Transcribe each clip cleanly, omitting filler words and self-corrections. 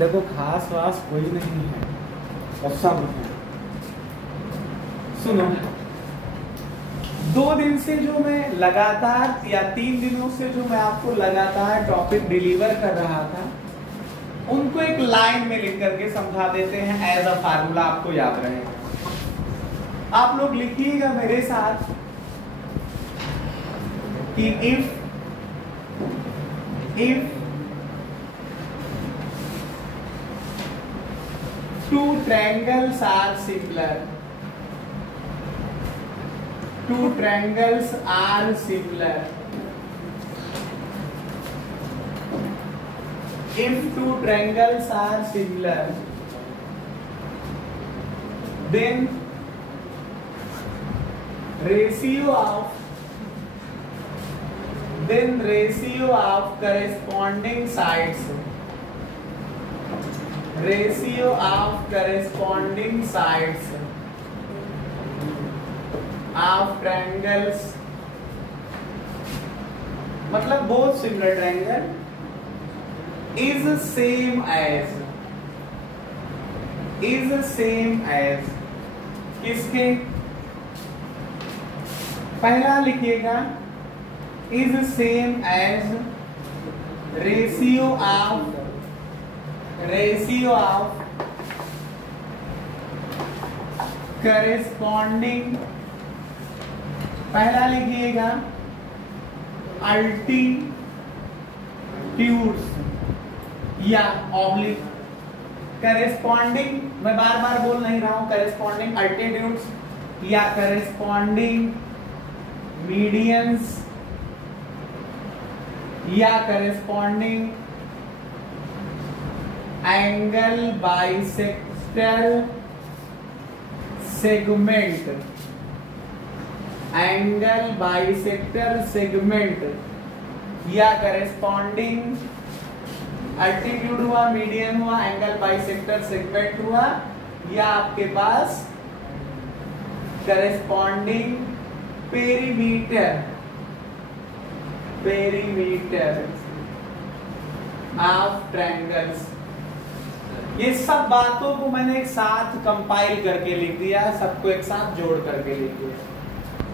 देखो खास वास कोई नहीं है और सब है। सुनो, 2 दिन से जो मैं लगातार या 3 दिनों से जो मैं आपको लगातार टॉपिक डिलीवर कर रहा था, उनको एक लाइन में लिख करके समझा देते हैं एज अ फार्मूला, आपको याद रहेगा। आप लोग लिखिएगा मेरे साथ कि if two triangles are similar, two triangles are similar, if two triangles are similar, then ratio of corresponding sides, ratio of corresponding sides of triangles, मतलब both similar triangle is same as किसके? पहला लिखिएगा is same as ratio of corresponding, पहला लिखिएगा altitudes या oblique. Corresponding, मैं बार बार बोल नहीं रहा हूं, करेस्पॉन्डिंग अल्टीट्यूड्स या करेस्पॉन्डिंग मीडियंस या corresponding angle bisector segment, angle bisector segment या करेस्पॉन्डिंग अल्टीट्यूड हुआ, मीडियन हुआ, एंगल बाइसेक्टर सेगमेंट हुआ, या आपके पास करेस्पॉन्डिंग पेरीमीटर ऑफ ट्रायंगल्स। ये सब बातों को मैंने एक साथ कंपाइल करके लिख दिया, सबको एक साथ जोड़ करके लिख दिया।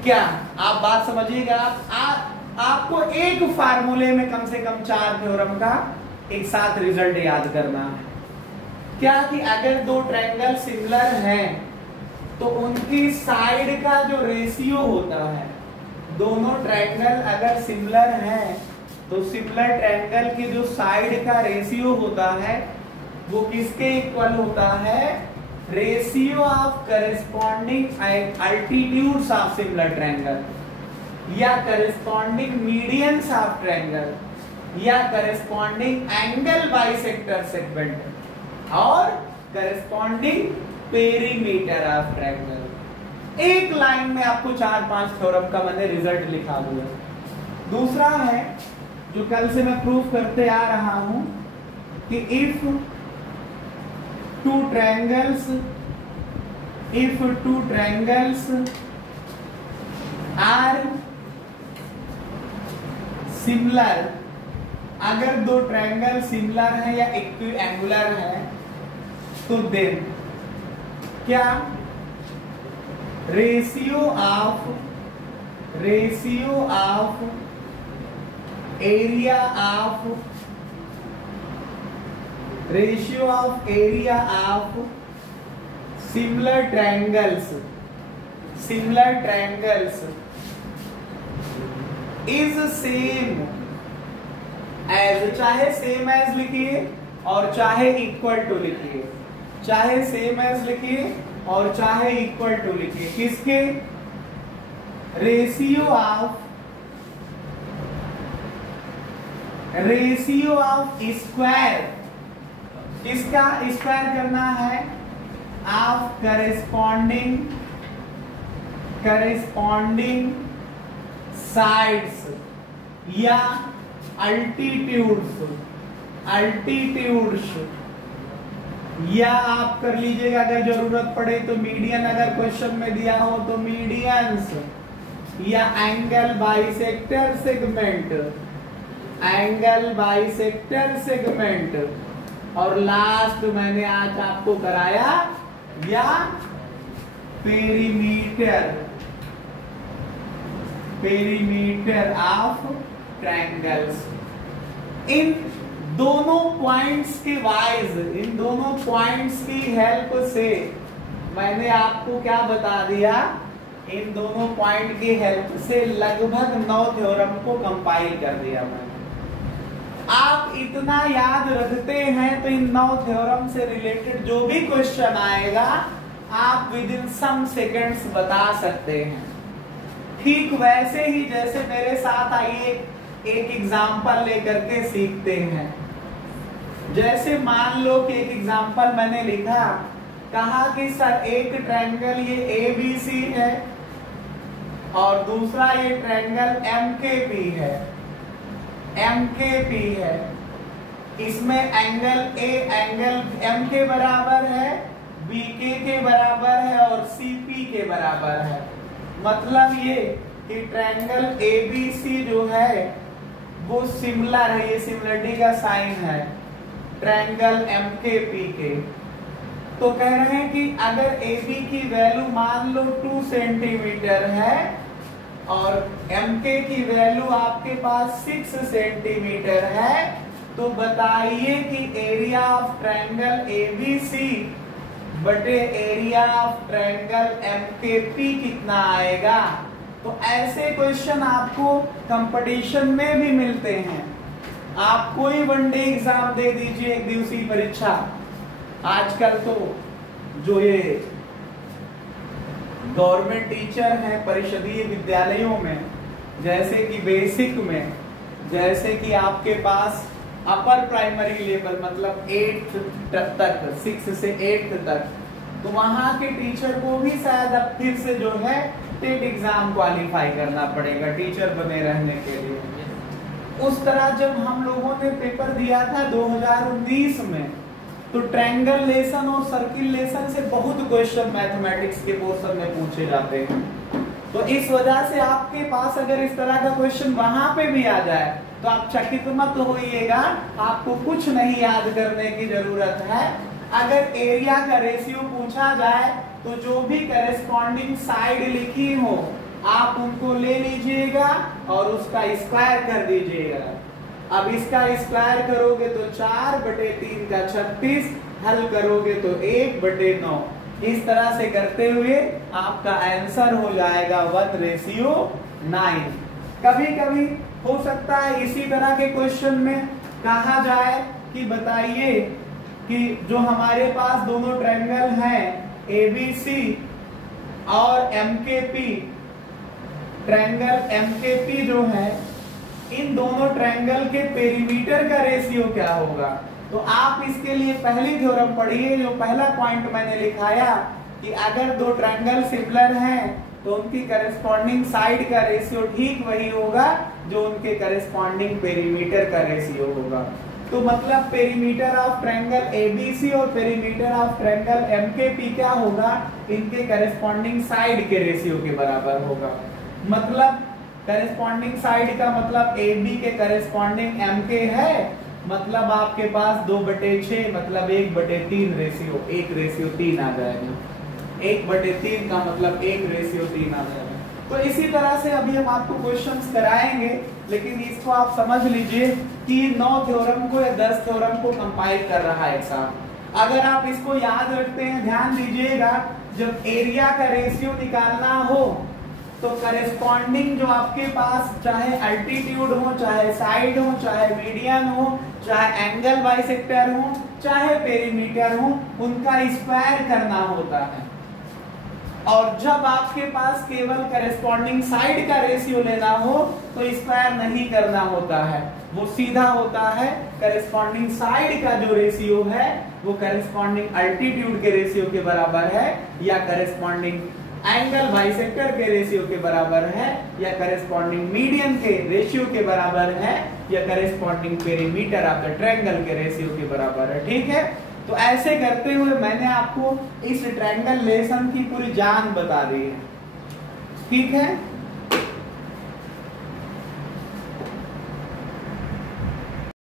क्या आप बात समझिएगा? आपको एक फार्मूले में कम से कम 4 थ्योरम का एक साथ रिजल्ट याद करना है। क्या कि अगर 2 ट्रायंगल सिमिलर हैं तो उनकी साइड का जो रेशियो होता है, दोनों ट्रायंगल अगर सिमिलर हैं तो सिमिलर ट्रायंगल के जो साइड का रेशियो होता है वो किसके इक्वल होता है? Ratio of corresponding altitudes of similar triangle या करेस्पॉन्डिंग मीडियंस ऑफ ट्रायंगल या करेस्पॉन्डिंग एंगल बाइसेक्टर सेगमेंट और करेस्पॉन्डिंग पेरीमीटर ऑफ ट्रायंगल। एक लाइन में आपको 4-5 थ्योरम का मैंने रिजल्ट लिखा दिया। दूसरा है जो कल से मैं प्रूफ करते आ रहा हूं कि if two triangles are similar, अगर 2 ट्रायंगल सिमिलर है या इक्विएंगुलर है तो देन क्या? Ratio of area of similar triangles is same as, चाहे सेम एज लिखिए और चाहे इक्वल टू लिखिए, चाहे सेम एज लिखिए और चाहे इक्वल टू लिखिए, किसके? रेशियो ऑफ स्क्वायर, किसका स्क्वायर करना है? ऑफ करेस्पॉन्डिंग साइड्स या अल्टीट्यूड्स या आप कर लीजिएगा अगर जरूरत पड़े तो मीडियन, अगर क्वेश्चन में दिया हो तो मीडियंस या एंगल बाइसेक्टर सेगमेंट और लास्ट मैंने आज आपको कराया या पेरीमीटर ऑफ ट्रायंगल्स। इन दोनों पॉइंट्स के वाइज, इन दोनों पॉइंट्स की हेल्प से मैंने आपको क्या बता दिया, इन दोनों पॉइंट की हेल्प से लगभग 9 थ्योरम को कंपाइल कर दिया मैंने। आप इतना याद रखते हैं तो इन 9 थ्योरम से रिलेटेड जो भी क्वेश्चन आएगा आप विद इन सम सेकंड्स बता सकते हैं। ठीक वैसे ही जैसे मेरे साथ आइए एक एग्जांपल लेकर के सीखते हैं। जैसे मान लो कि एक एग्जांपल मैंने लिखा, कहा कि सर एक ट्रायंगल ये ABC है और दूसरा ये ट्रायंगल MKP है। इसमें एंगल A एंगल M के बराबर है, BK के बराबर है और CP के बराबर है। मतलब ये कि ट्रायंगल ABC जो है वो सिमिलर है, ये सिमिलरिटी का साइन है ट्रायंगल MKP के। तो कह रहे हैं कि अगर AB की वैल्यू मान लो 2 सेंटीमीटर है और MK की वैल्यू आपके पास 6 सेंटीमीटर है, तो बताइए कि एरिया ऑफ ट्रायंगल ABC बटे एरिया ऑफ ट्रायंगल MKP कितना आएगा। तो ऐसे क्वेश्चन आपको कंपटीशन में भी मिलते हैं। आप कोई वनडे एग्जाम दे दीजिए, एक दिवसीय परीक्षा। आजकल तो जो ये गवर्नमेंट टीचर हैं परिषदीय विद्यालयों में, जैसे कि बेसिक में, जैसे कि आपके पास अपर प्राइमरी लेवल मतलब 8th तक, 6 से 8th तक, तो वहां के टीचर को भी शायद अब फिर से जो है टेट एग्जाम क्वालिफाई करना पड़ेगा टीचर बने रहने के लिए। उस तरह जब हम लोगों ने पेपर दिया था 2019 में, तो ट्रायंगल लेसन और सर्किल लेसन से बहुत क्वेश्चन मैथमेटिक्स के पोर्शन में पूछे जाते हैं। तो इस वजह से आपके पास अगर इस तरह का क्वेश्चन वहां पे भी आ जाए तो आप चकित मत होइएगा, आपको कुछ नहीं याद करने की जरूरत है। अगर एरिया का रेशियो पूछा जाए तो जो भी करेस्पॉन्डिंग साइड लिखी हो आप उनको ले लीजिएगा और उसका स्क्वायर कर दीजिएगा। अब इसका स्क्वायर करोगे तो 4/3 का 36, हल करोगे तो 1/9। इस तरह से करते हुए आपका आंसर हो जाएगा 1:9। कभी कभी हो सकता है इसी तरह के क्वेश्चन में कहा जाए कि बताइए कि जो हमारे पास दोनों ट्रायंगल हैं ABC और MKP, ट्रायंगल MKP जो है, इन दोनों ट्रायंगल के पेरीमीटर का रेशियो क्या होगा। तो आप इसके लिए पहली थ्योरम पढ़िए। जो पहला पॉइंट मैंने लिखाया कि अगर दो ट्रायंगल सिमिलर हैं तो उनकी करेस्पॉन्डिंग साइड का रेशियो ठीक वही होगा जो उनके करेस्पॉन्डिंग पेरीमीटर का रेशियो होगा। तो मतलब पेरीमीटर ऑफ ट्रायंगल ABC और पेरीमीटर ऑफ ट्रायंगल MKP क्या होगा, इनके करेस्पॉन्डिंग साइड के रेशियो के बराबर होगा। मतलब करेस्पॉन्डिंग साइड का मतलब AB के करेस्पॉन्डिंग MK है, मतलब आपके पास 2/6 मतलब 1/3 रेशियो, 1:3 आ जाएगा। 1/3 का मतलब 1:3 आ जाएगा। तो इसी तरह से अभी हम आपको क्वेश्चंस कराएंगे, लेकिन इसको आप समझ लीजिए कि 9 थ्योरम को या 10 थ्योरम को कंपाइल कर रहा है एग्जाम। अगर आप इसको याद रखते हैं, ध्यान दीजिएगा, जब एरिया का रेशियो निकालना हो तो करेस्पॉन्डिंग जो आपके पास चाहे अल्टीट्यूड हो, चाहे साइड हो, चाहे मीडियन हो, चाहे एंगल बाइसेक्टर हो, चाहे पेरीमीटर हो, उनका स्क्वायर करना होता है। और जब आपके पास केवल करेस्पॉन्डिंग साइड का रेशियो लेना हो तो स्क्वायर नहीं करना होता है, वो सीधा होता है। करेस्पॉन्डिंग साइड का जो रेशियो है वो करेस्पॉन्डिंग अल्टीट्यूड के रेशियो के बराबर है, या करेस्पॉन्डिंग एंगल बाइसेक्टर के रेशियो के बराबर है, या करेस्पॉन्डिंग मीडियन के रेशियो के बराबर है, या corresponding perimeter of the triangle के रेशियो के बराबर है। ठीक है, तो ऐसे करते हुए मैंने आपको इस ट्रायंगल लेसन की पूरी जान बता दी है। ठीक है।